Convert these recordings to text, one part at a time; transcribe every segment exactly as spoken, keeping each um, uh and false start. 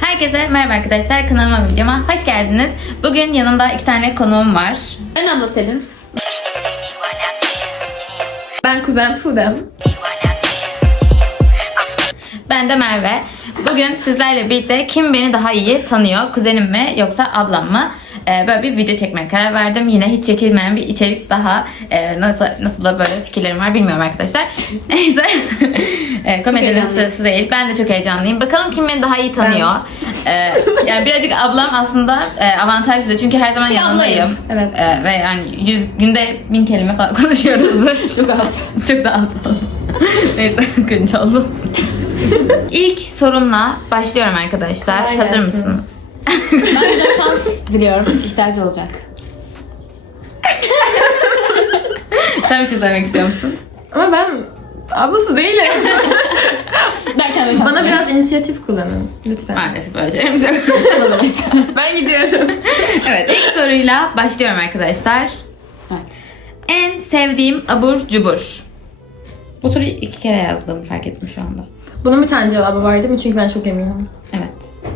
Herkese merhaba arkadaşlar, kanalıma videoma hoş geldiniz. Bugün yanımda iki tane konuğum var. Ben abla Selin. Ben kuzen Tudem. Ben de Merve. Bugün sizlerle birlikte kim beni daha iyi tanıyor, kuzenim mi yoksa ablam mı? Ee, böyle bir video çekmeye karar verdim. Yine hiç çekilmeyen bir içerik daha. Ee, nasıl nasıl da böyle fikirlerim var bilmiyorum arkadaşlar. Neyse. ee, komedinin sırası değil. Ben de çok heyecanlıyım. Bakalım kim beni daha iyi tanıyor. Ee, yani birazcık ablam aslında e, avantajlı çünkü her zaman Çünkü yanındayım. ablayım. Evet. Ee, ve yani yüz, günde bin kelime falan konuşuyoruz. Çok az. Çok da az oldu. Neyse cringe oldu. İlk sorumla başlıyorum arkadaşlar. Kolay Hazır gelsin. mısınız? Ben de şans diliyorum. Çünkü ihtiyacı olacak. Sen bir şey söylemek istiyor musun? Ama ben ablası değilim. Ben kendime şans Bana diliyorum. biraz inisiyatif kullanın. Lütfen. Maalesef böyle şeylerimiz yok. Ben gidiyorum. Evet, ilk soruyla başlıyorum arkadaşlar. Evet. En sevdiğim abur cubur. Bu soruyu iki kere yazdığımı fark ettim şu anda. Bunun bir tane cevabı var değil mi? Çünkü ben çok eminim. Evet.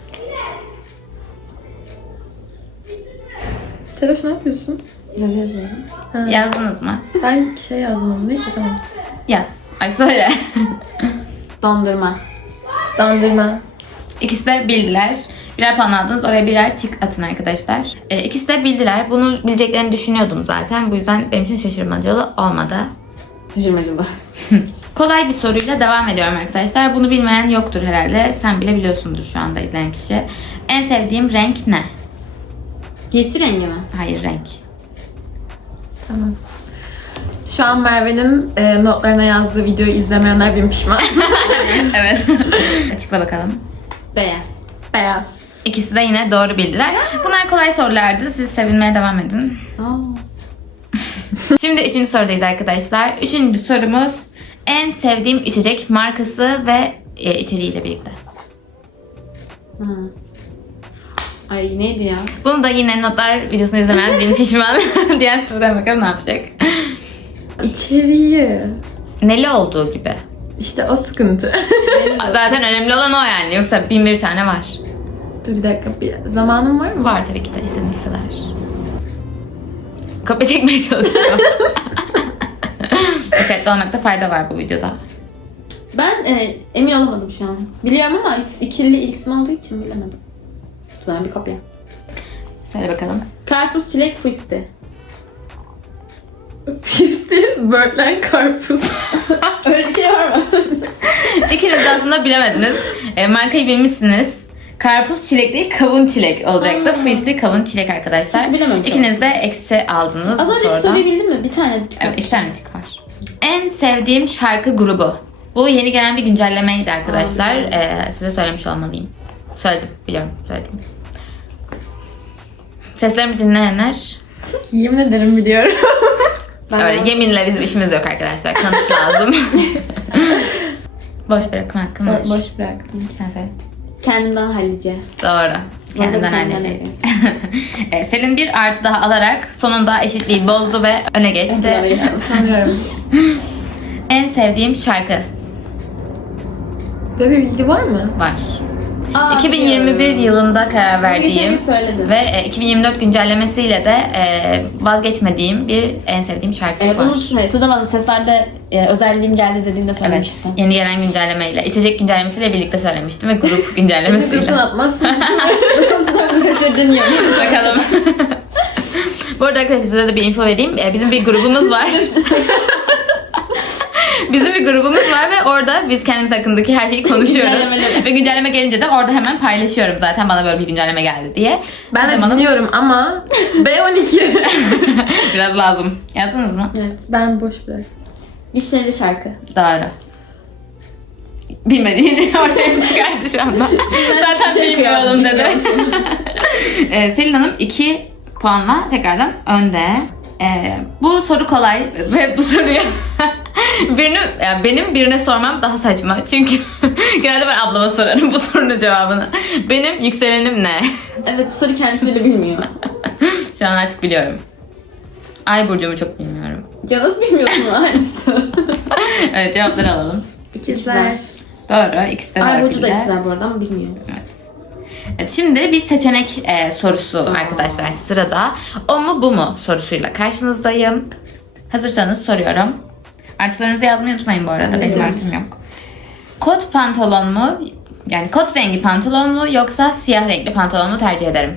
Seloş ne yapıyorsun? Yazı yazıyorum. Ha. Yazdınız mı? Ben şey yazdım. Neyse tamam. Yaz. Ay söyle. Dondurma. Dandırma. İkisi de bildiler. Birer puan aldınız. Oraya birer tik atın arkadaşlar. Ee, ikisi de bildiler. Bunu bileceklerini düşünüyordum zaten. Bu yüzden benim için şaşırmacalı olmadı. Şaşırmacılı. Kolay bir soruyla devam ediyorum arkadaşlar. Bunu bilmeyen yoktur herhalde. Sen bile biliyorsundur şu anda izleyen kişi. En sevdiğim renk ne? Giysi rengi mi? Hayır, renk. Tamam. Şu an Merve'nin e, notlarına yazdığı videoyu izlemeyenler bin pişman. Evet. Açıkla bakalım. Beyaz. Beyaz. İkisi de yine doğru bildiler. Bunlar kolay sorulardı. Siz sevinmeye devam edin. Aa. Şimdi üçüncü sorudayız arkadaşlar. Üçüncü sorumuz en sevdiğim içecek markası ve e, içeriğiyle birlikte. Ha. Ay neydi ya? Bunu da yine notlar videosunu izlemeyen bin pişman diyen Tuğden bakalım ne yapacak. İçeriği. Neli olduğu gibi. İşte o sıkıntı. Zaten önemli olan o yani. Yoksa bin bir tane var. Dur bir dakika. Bir zamanın var mı? Var tabii ki de istediğiniz kadar. Kopya çekmeye çalışıyorum. Dikkatli olmakta fayda var bu videoda. Ben e, emin olamadım şu an. Biliyorum ama is- ikili isim olduğu için bilemedim. Sonra bir kopya. Söyle bakalım. Karpuz, çilek, fuisti. Fisti, börtlen, karpuz. Öyle bir şey var mı? İkiniz de aslında bilemediniz. E, markayı bilmişsiniz. Karpuz çilek değil, kavun çilek olacaktı. Fuisti kavun çilek arkadaşlar. Siz bilememiş İkiniz de eksi aldınız Az bu önce bir sorudan. soruyu bildin mi? Bir tane. Evet, iki tane tik var. En sevdiğim şarkı grubu. Bu yeni gelen bir güncellemeydi arkadaşlar. Aa, Ee, size söylemiş olmalıyım. Söyledim, biliyorum, söyledim. Seslerimi dinleyenler, Yemin ederim biliyorum. Ben öyle yeminle bizim işimiz yok arkadaşlar. Kanıt lazım. Boş bırakma hakkım var. Boş bıraktım. Sen söyle. Kendimden hallice. Doğru. Kendinden Kendimden halledecek. Ee, Selin bir artı daha alarak sonunda eşitliği bozdu ve öne geçti. Tanıyorum. En sevdiğim şarkı Böyle bir bilgi var mı? var. Aa, iki bin yirmi bir biliyorum. yılında karar Bunu geçen verdiğim gün söyledin. ve e, iki bin yirmi dört güncellemesiyle de e, vazgeçmediğim bir en sevdiğim şarkı Ee, var. bunu hani, Tudem Hanım seslerde e, özelliğim geldi dediğinde Evet, söylemiştin. yeni gelen güncellemeyle, içecek güncellemesiyle birlikte söylemiştim ve grup Gruptan güncellemesiyle. atmazsınız. Bakın Tudem bu sesleri dinliyor. Bakalım. Bu arada arkadaşlar size de bir info vereyim. E, Bizim bir grubumuz var. Bizim bir grubumuz var ve orada biz kendimiz hakkındaki her şeyi konuşuyoruz. Güncellemeleri. Ve güncelleme gelince de orada hemen paylaşıyorum zaten bana böyle bir güncelleme geldi diye. Ben de Tuğdem Hanım, dinliyorum ama B on iki. biraz lazım. Yazdınız mı? Evet. Ben boş bırak. Vişneli şarkı. Doğru. Bilmediğini ortaya çıkardı şu anda. Zaten Şey bilmiyorum dedi. bilmiyormuşum. Ee, Selin Hanım iki puanla tekrardan önde. Ee, bu soru kolay ve bu soruyu birini, yani benim birine sormam daha saçma. Çünkü genelde ben ablama sorarım bu sorunun cevabını. Benim yükselenim ne? Evet bu soru kendisi bile bilmiyor. Şu an artık biliyorum. Ay burcumu çok bilmiyorum. Ya nasıl bilmiyorsun onu aynısı? Evet, cevapları alalım. İkizler. Doğru. İkisi de doğru Ay Burcu da bildi. ikizler bu arada ama bilmiyor. Evet. Evet, şimdi bir seçenek e, sorusu arkadaşlar sırada. O mu bu mu sorusuyla karşınızdayım. Hazırsanız soruyorum. Artılarınızı yazmayı unutmayın bu arada. Benim artım yok. Kot pantolon mu? Yani kot rengi pantolon mu yoksa siyah renkli pantolon mu tercih ederim?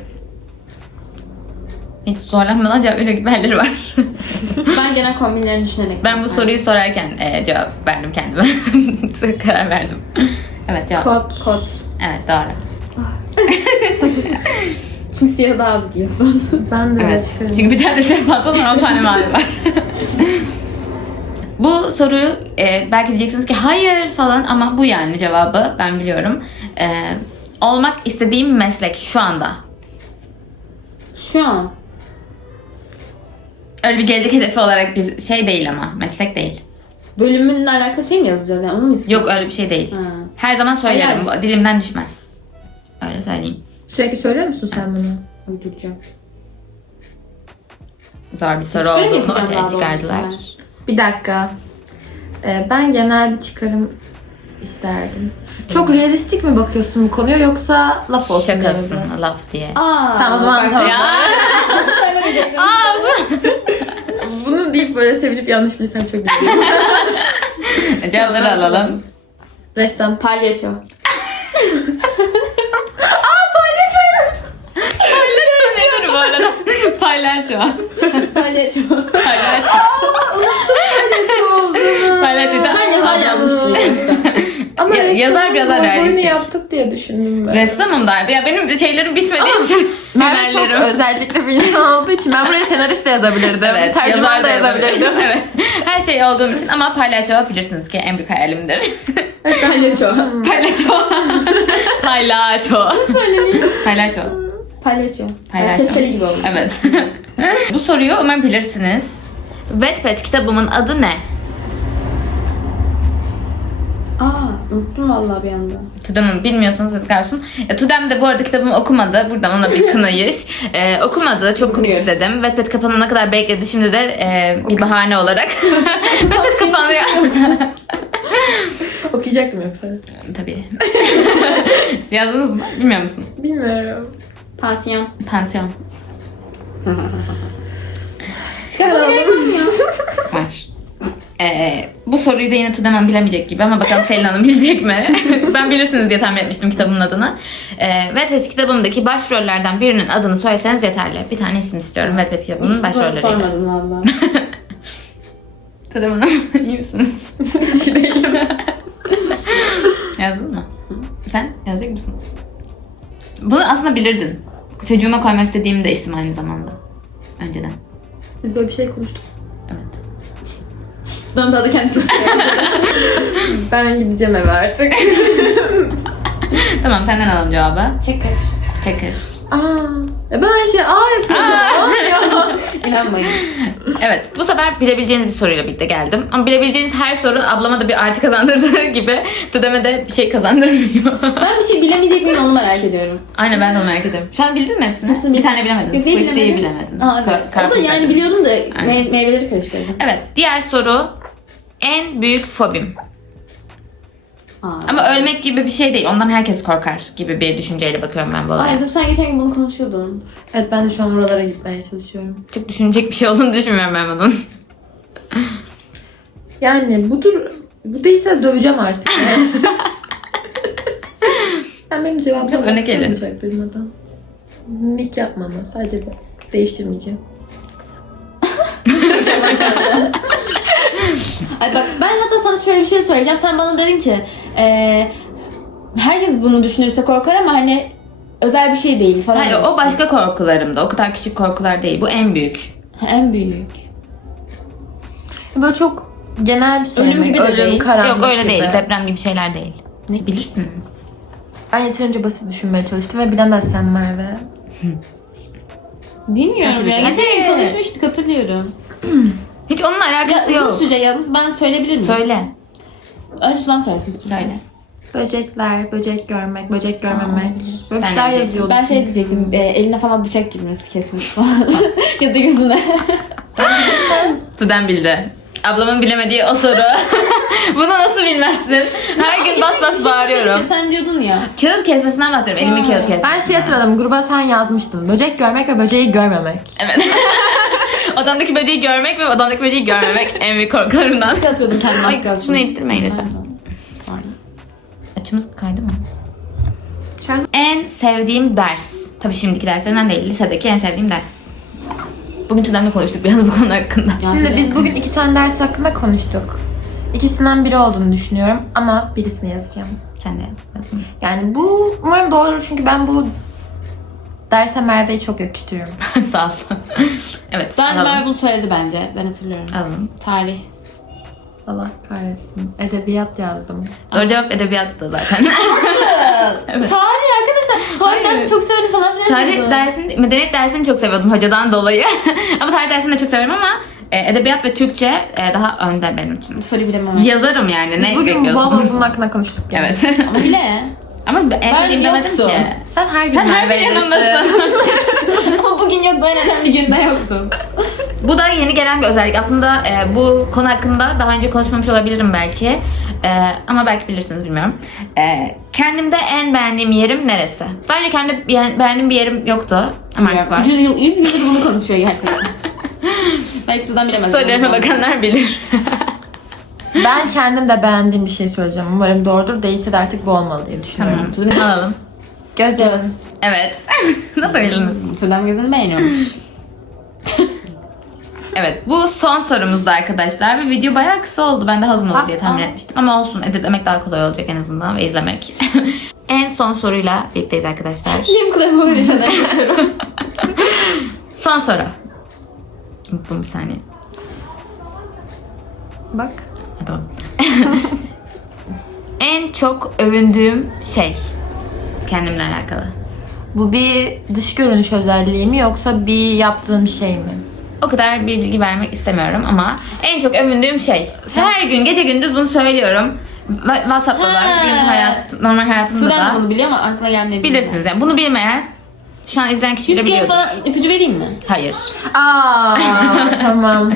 Hiç zorlanmadan cevap veriyor gibi halleri var. Ben genel kombinlerini düşünerek. Ben bu soruyu sorarken e, cevap verdim kendime. Karar verdim. Evet cevap. Kot. Kot. Evet doğru. Çünkü siyahı daha az giyiyorsun. Ben de Evet. evet. Çünkü bir tane siyah pantolon on tane mavi var. Bu soruyu e, belki diyeceksiniz ki hayır falan ama bu yani cevabı ben biliyorum. E, olmak istediğim meslek şu anda. Şu an. Öyle bir gelecek hedefi olarak bir şey değil ama meslek değil. Bölümünle alakalı şey mi yazacağız yani onu mu istiyorsun? Yok öyle bir şey değil. Ha. Her zaman söylerim. Hayal. Bu dilimden düşmez. Öyle söyleyeyim. Sürekli söylüyor musun sen bunu? Uyduracağım. Zor bir soru Çıkarım olduğunu yapacağım ortaya daha doğrusu çıkardılar. ben. Bir dakika. Ee, ben genel bir çıkarım isterdim. Çok realistik mi bakıyorsun bu konuya yoksa laf olsun diye mi Şakasın biraz? laf diye. Aa, Tamam, o zaman bak- tamam. Ya. Bunu deyip böyle sevinip yanlış bilsem çok üzülürüm. Cevapları Ben alalım. Ressam. Palyaço. Palyaço nedir bu arada? Palyaço. Palyaço. Palyaço. Palyaço da Ben yazar yazmıştım işte. Ama Ya- ressamın yazar biraz daha boyunu realistik. yaptık diye düşündüm ben. ressamım da. Ya benim şeylerim bitmediği için. Merve çok biberlerim. özellikle bir insan olduğu için ben buraya senarist de yazabilirdim. Evet, Tercüman yazar da yazabilirdim. evet. Her şey olduğum için ama palyaço bilirsiniz ki en büyük hayalimdir. Palyaço. Palyaço. Palyaço. Nasıl söyleniyor? Palyaço. Palyaço. Palyaço. Şeftali gibi olmuş. Evet. Bu soruyu umarım bilirsiniz. Wattpad kitabımın adı ne? Aa, unuttum vallahi bir anda. Tudem'in bilmiyorsanız yazıklar olsun. E, Tudem de bu arada kitabımı okumadı. Buradan ona bir kınayış. E, okumadı. Çok Okuyoruz. istedim. Wattpad kapanana kadar bekledi. Şimdi de e, bir bahane olarak. Wattpad kapanıyor. Okuyacaktım yoksa. Tabii. Yazdınız mı? Bilmiyor musun? Bilmiyorum. Pansiyon. Pansiyon. Çıkaralım ya. Var. Ee, bu soruyu da yine Tudem Hanım bilemeyecek gibi ama bakalım Selin Hanım bilecek mi? Ben bilirsiniz diye tahmin etmiştim kitabımın adını. Ee, Wattpad kitabımdaki başrollerden birinin adını söyleseniz yeterli. Bir tane isim istiyorum Wattpad kitabımın Hiç soru başrolleriyle. sormadın valla. Tudem Hanım iyi misiniz? Hiç değilim. Yazdın mı? Sen yazacak mısın? Bunu aslında bilirdin. Çocuğuma koymak istediğim de isim aynı zamanda. Önceden. Biz böyle bir şey konuştuk. Evet. Dön daha da kendi kutsuyor. Ben gideceğim eve artık. Tamam senden alalım cevabı. Çakır. Çakır. Aa, e ben aynı şeyi aa yapıyorum. Olmuyor. İnanmayın. Evet, bu sefer bilebileceğiniz bir soruyla birlikte geldim. Ama bilebileceğiniz her soru ablama da bir artı kazandırdığı gibi Tudem'e de bir şey kazandırmıyor. Ben bir şey bilemeyecek miyim onu merak ediyorum. Aynen ben de onu merak ediyorum. Şu an bildin mi hepsini? Hepsini bir bildim. tane bilemedin. Yok, neyi Twisty'yi bilemedim? bilemedin. Aa evet. Ka- O da karpuz yani dedin. biliyordum da Aynen. me- meyveleri karıştırdım. Evet, diğer soru en büyük fobim. Aa. Ama ölmek gibi bir şey değil. Ondan herkes korkar gibi bir düşünceyle bakıyorum ben bu olaya. Ay dur sen geçen gün bunu konuşuyordun. Evet ben de şu an oralara gitmeye çalışıyorum. Çok düşünecek bir şey olduğunu düşünmüyorum ben bunun. Yani budur, bu değilse döveceğim artık. Ben benim cevabım Biraz örnek verin. olmayacak durmadan. Mik yapmama sadece değiştirmeyeceğim. Ay bak ben hatta sana şöyle bir şey söyleyeceğim. Sen bana dedin ki eee herkes bunu düşünürse korkar ama hani özel bir şey değil falan. Hayır, o demiştin. başka korkularımda. O kadar küçük korkular değil. Bu en büyük. Ha, en büyük. Böyle çok genel bir şey Ölüm mi? gibi de değil. karanlık Yok öyle gibi. değil. Deprem gibi şeyler değil. Ne bilirsiniz? Ben yeterince basit düşünmeye çalıştım ve bilemezsem Merve. Bilmiyorum Hadi ya. bize. Geçen gün Hadi. konuşmuştuk hatırlıyorum. Hiç onunla Ya alakası uzun yok. sürecek yalnız ben söyleyebilir miyim? Söyle. Önce Sudan söylesin. Söyle. Böcekler, böcek görmek, böcek görmemek. Böyle bir Ben şeyler de yazıyordu. Ben şey diyecektim, e, eline falan bıçak girmesi, kesmesi falan. Ya da gözüne. Tudem bildi. Ablamın bilemediği o soru. Bunu nasıl bilmezsin? Her gün bas bas bağırıyorum. Sen diyordun ya. Kağıt kesmesinden bahsediyorum. Elimi Ha. kağıt kesmesinden. Ben şey hatırladım. Gruba sen yazmıştın. Böcek görmek ve böceği görmemek. Evet. Odamdaki böceği görmek ve odamdaki böceği görmemek en büyük korkularımdan. Maske atıyordum kendime az Ay, kalsın. şunu ittirmeyin lütfen. Sonra. Açımız kaydı mı? Şarj- En sevdiğim ders. Tabii şimdiki derslerimden değil. Lisedeki en sevdiğim ders. Bugün Tüdem'le konuştuk biraz bu konu hakkında. Şimdi biz bugün iki tane ders hakkında konuştuk. İkisinden biri olduğunu düşünüyorum ama birisini yazacağım. Sen de yaz. Yani bu umarım doğrudur çünkü ben bu derse Merve'yi çok yakıştırıyorum. Sağ ol. Evet. Daha önce alalım. Merve bunu söyledi bence. Ben hatırlıyorum. Alalım. Tarih. Allah kahretsin. Edebiyat yazdım. Doğru cevap edebiyattı zaten. Evet. Tarih arkadaşlar. Tarih Hayır. dersi çok severim falan filan Tarih diyordu. dersini, medeniyet dersini çok seviyordum hocadan dolayı. Ama tarih dersini de çok severim ama e, edebiyat ve Türkçe e, daha önde benim için. Bu soruyu bilemem. Yazarım yani. Ne Biz bugün bol bol bekliyorsunuz? bunun hakkında konuştuk. Yani. Evet. Ama bile. Ama en sevdiğim demedim yoksun. ki. Sen her gün Sen her gün Merve'desin. yanımdasın. Ama bugün yok, ben önemli günde yoksun. Bu da yeni gelen bir özellik. Aslında e, bu konu hakkında daha önce konuşmamış olabilirim belki. E, ama belki bilirsiniz, bilmiyorum. E, kendimde en beğendiğim yerim neresi? Bence kendi be- beğendiğim bir yerim yoktu. Ama artık var. Yüz yıl, yüz yıldır bunu konuşuyor gerçekten. Belki Tuğdan bilemez. Sorularıma bakanlar bilir. Ben kendim de beğendiğim bir şey söyleyeceğim. Umarım doğrudur. Değilse de artık bu olmalı diye düşünüyorum. Tamam. Alalım. Gözlerim. Göz. Evet. Nasıl bildiniz? Tuğdan gözünü beğeniyormuş. Evet. Bu son sorumuzdu arkadaşlar. Ve video bayağı kısa oldu. Ben de uzun olur diye tahmin Aa. etmiştim. Ama olsun. Editlemek daha kolay olacak en azından ve izlemek. En son soruyla birlikteyiz arkadaşlar. Niye bu kadar böyle şeyler yapıyorum? Son soru. Unuttum bir saniye. Bak. Ha, tamam. En çok övündüğüm şey kendimle alakalı. Bu bir dış görünüş özelliği mi yoksa bir yaptığım şey mi? O kadar bir bilgi vermek istemiyorum ama en çok övündüğüm şey. Her gün gece gündüz bunu söylüyorum. Wa- WhatsApp'ta da, Ha. günlük hayat, normal hayatımda Tuğdan da da. bunu biliyor ama aklına gelmedi. Bilirsiniz yani. Bunu bilmeyen şu an izleyen kişi bile Yüz kere biliyordur. falan ipucu vereyim mi? Hayır. Aa tamam.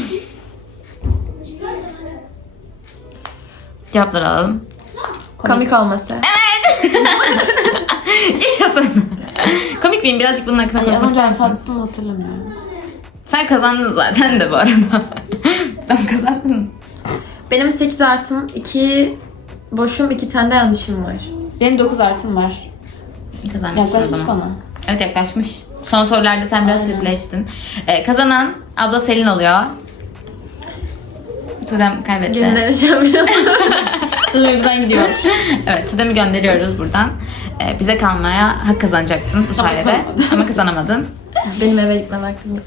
Cevapları alalım. Komik olması. Yaşasın. Komik miyim? Birazcık bunun hakkında Ay, konuşmak az önce ister misiniz? tatlısını hatırlamıyorum. Sen kazandın zaten de bu arada. Ben kazandım. Benim sekiz artım, iki boşum, iki tane de yanlışım var. Benim dokuz artım var. Kazanmışsın o Yaklaşmış zaman. bana. Evet, yaklaşmış. Son sorularda sen biraz Aynen. kötüleştin. Ee, kazanan abla Selin oluyor. Tudem kaybetti. Göndereceğim biraz. Tuğdan bizden gidiyor. Evet, Tudem'i gönderiyoruz buradan. Ee, bize kalmaya hak kazanacaktın bu Ama sayede. kazanamadın. Ama kazanamadın. Benim eve gitme vaktim.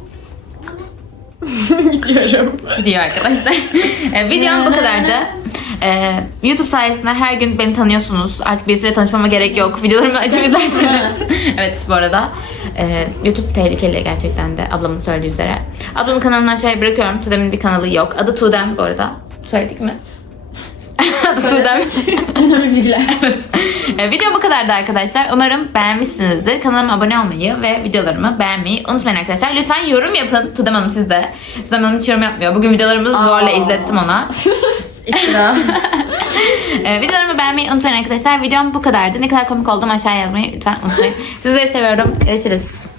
Gidiyorum. Gidiyor arkadaşlar. Ee, videom bu kadardı. Ee, YouTube sayesinde her gün beni tanıyorsunuz. Artık birisiyle tanışmama gerek yok. Videolarımı açıp izlerseniz. Evet, bu arada e, YouTube tehlikeli gerçekten de, ablamın söylediği üzere. Ablamın kanalını aşağıya bırakıyorum. Tudem'in bir kanalı yok. Adı Tudem bu arada. Söyledik mi? Adı Tudem. Önemli bilgiler. Evet. E, video bu kadardı arkadaşlar. Umarım beğenmişsinizdir. Kanalıma abone olmayı ve videolarımı beğenmeyi unutmayın arkadaşlar. Lütfen yorum yapın. Tudem Hanım siz de. Tudem Hanım hiç yorum yapmıyor. Bugün videolarımı zorla Aa. izlettim ona. İftira. e, videolarımı beğenmeyi unutmayın arkadaşlar. Videom bu kadardı. Ne kadar komik olduğumu aşağıya yazmayı lütfen unutmayın. Sizleri seviyorum. Görüşürüz.